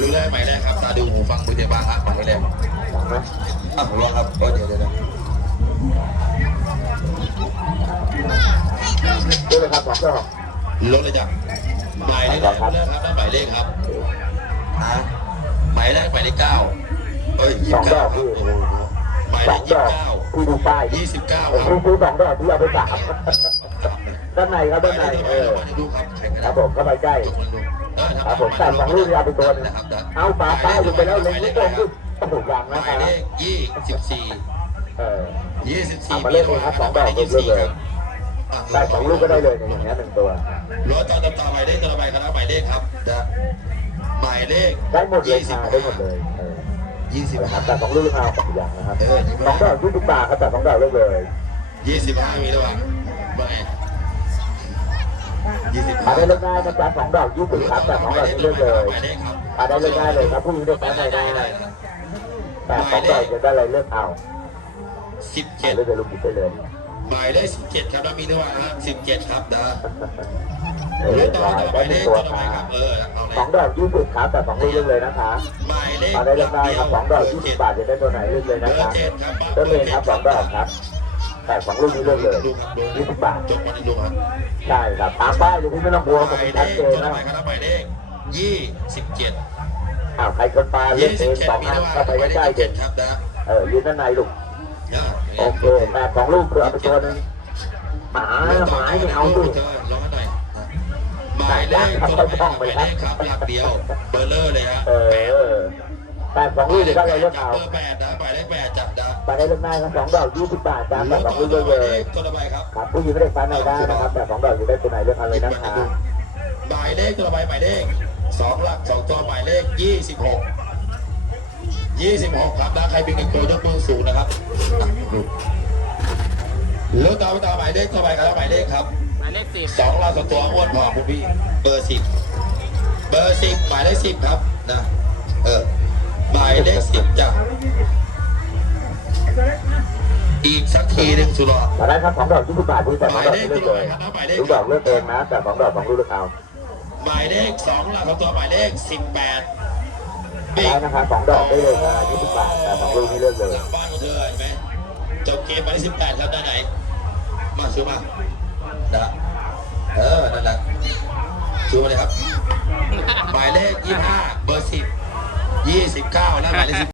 รู้ได้หมายแรกครับตาดูหูฟังมือเดียบ้าครับหมายแรกสองนะอะผมรอครับก็เดี๋ยวเดี๋ยวเดี๋ยวด้วยเลยครับสองดอกลดเลยจ้ะหมายเลขแรกเริ่มครับแล้วหมายเลขครับฮะหมายแรกหมายเลขเก้าเอ้ยยี่สสิองบดเก้าอกครับพี่หมายสเลอขงยี่ดสิอบกเก้าพี่ดูป้ายยี่สิบเก้าผมครับซื้อสองดอกพี่เอาไปสามด้านในครับด้านในเออดูครับแข่งกันครับผมเข้าไปใกล้ ครับผมแต่สองลูกนี่เอาไปตัวนึงนะครับเอาปลาป้าอยู่ไปแล้วเล็งไม่ตรงขึ้นโอ้โหยังหนะมายคเลรับขยี่สิบสี่เออ ยี่สิบสี่เอามาเล่นเองครับสองดอกยี่สิบสี่ครับได้สองลูกก็ได้เลยเนี่ยอย่างเงี้ยหนึ่งตัวรถต่อต่อต่อหมายเลขต่อไปครับหมายเลขครับนะหมายเลขได้หมดเลยค่ะได้หมดเลยเออยี่สิบนะครับห้า แต่สองลูกเอาสองอย่างนะครับเออ สองดอกยี่สิบบาครับแต่สองดอกเลือกเลยยี่สิบห้ามีแล้ววะว่าไง ยี่สิบปลาได้เลือกได้นะจ๊ะสองดอกยี่สิบครับแต่สองดอกนี่เลือกเลยหมายเลขครับปลาได้เลือกได้เลยครับผู้หญิงได้แฟนได้ได้แต่สองดอกจะได้อะไรเลือกเอาสิบเขีเจ็ยดนเลือกเลยลูกหยิบได้เลยหมายเลขสิบเจ็ดครับแล้วมีด้วยว่าสิบเจ็ดครับนะเออรเรีถยบต่อร้อยต่อหได้มายหเลนึ่งขตัวต่อคไปรัครับบเออเอาเลยสองดอกยี่สิบครับแต่สองลูกเลือกเลยนะคะหมายเลขปลาได้เลือกได้ครับสองดอกยี่สิบบาทจะได้ตัวไหนเลือกเลยเบนะอครับร์เจ็ดครับเลือกเลยครับสองดอกครับ แต่สองลูกนี้เลือกเลยดูครับดูยี่สิบบาทจบมาที่ดูครับใช่ครับตามป้ายเลยพี่ไม่ต้องกลัวหผมมายเลชัดขเจนต่อนะไปครับหมายเลขยี่สิบเจ็ดอ้าวใครคนปลาเลืยี่อกสิเอบงเจ็ดสองมีอันด้วยเข้าไปหมายเลใกล้ขๆเจ็เด็ดกครับนะเออยืนด้านในลูกโอเคแต่สองลูกคือเอาไปตัวหนึงหมาหมาไม่เอาลูกร้องหน่อยหมายเลขตัวไปหมายเลขครับหลักเดียวเบอร์เลอร์เลยฮะเออ แต่สองลูกจะได้อะไรเลือกเอาเบอร์แปดนะหมายเลขแปดจับนะปลาได้เลือกได้ครับสองดอกยี่สิบบาทจ้าแต่สองลูกเลือกเลยตัวละใบครับครับผู้หญิงไม่ได้ฟันไหนได้นะครับแต่สองดอกอยู่ได้ตัวไหนเลือกเอาเลยนะคะหมายเลขตัวละใบหมายเลขสองหลักสองตัวหมายเลขยี่สิบหกยี่สิบหกครับนะใครเป็นกันโกยกมือสูงนะครับแล้วต่อไปต่อหมายเลขต่อไปครับหมายเลขครับหมายเลขสิบสองหลักสองตัวอ้วนพอคุณพี่เบอร์สิบเบอร์สิบหมายเลขสิบครับนะเออ ทีหนึ่งสุดหรอมาได้ครับสองดอกยี่สิบบาทพี่แต่สองดอกไม่เลือกเลยหมายเลขลูกดอกเลือกเองนะแต่สองดอกสองลูกเลือกเอาหมายเลขสองหลักของตัวหมายเลขสิบแปดได้นะครับสองดอกได้เลยนะยี่สิบบาทแต่สองลูกนี่เลือกเลยหลังบ้านของเธอเห็นไหมจบเกมหมายเลขสิบแปดครับด้านไหน มาชูมานะเออนั่นแหละชูมาเลยครับหมายเลขยี่ห้าเบอร์สิบยี่สิบเก้าและหมายเลขสิบ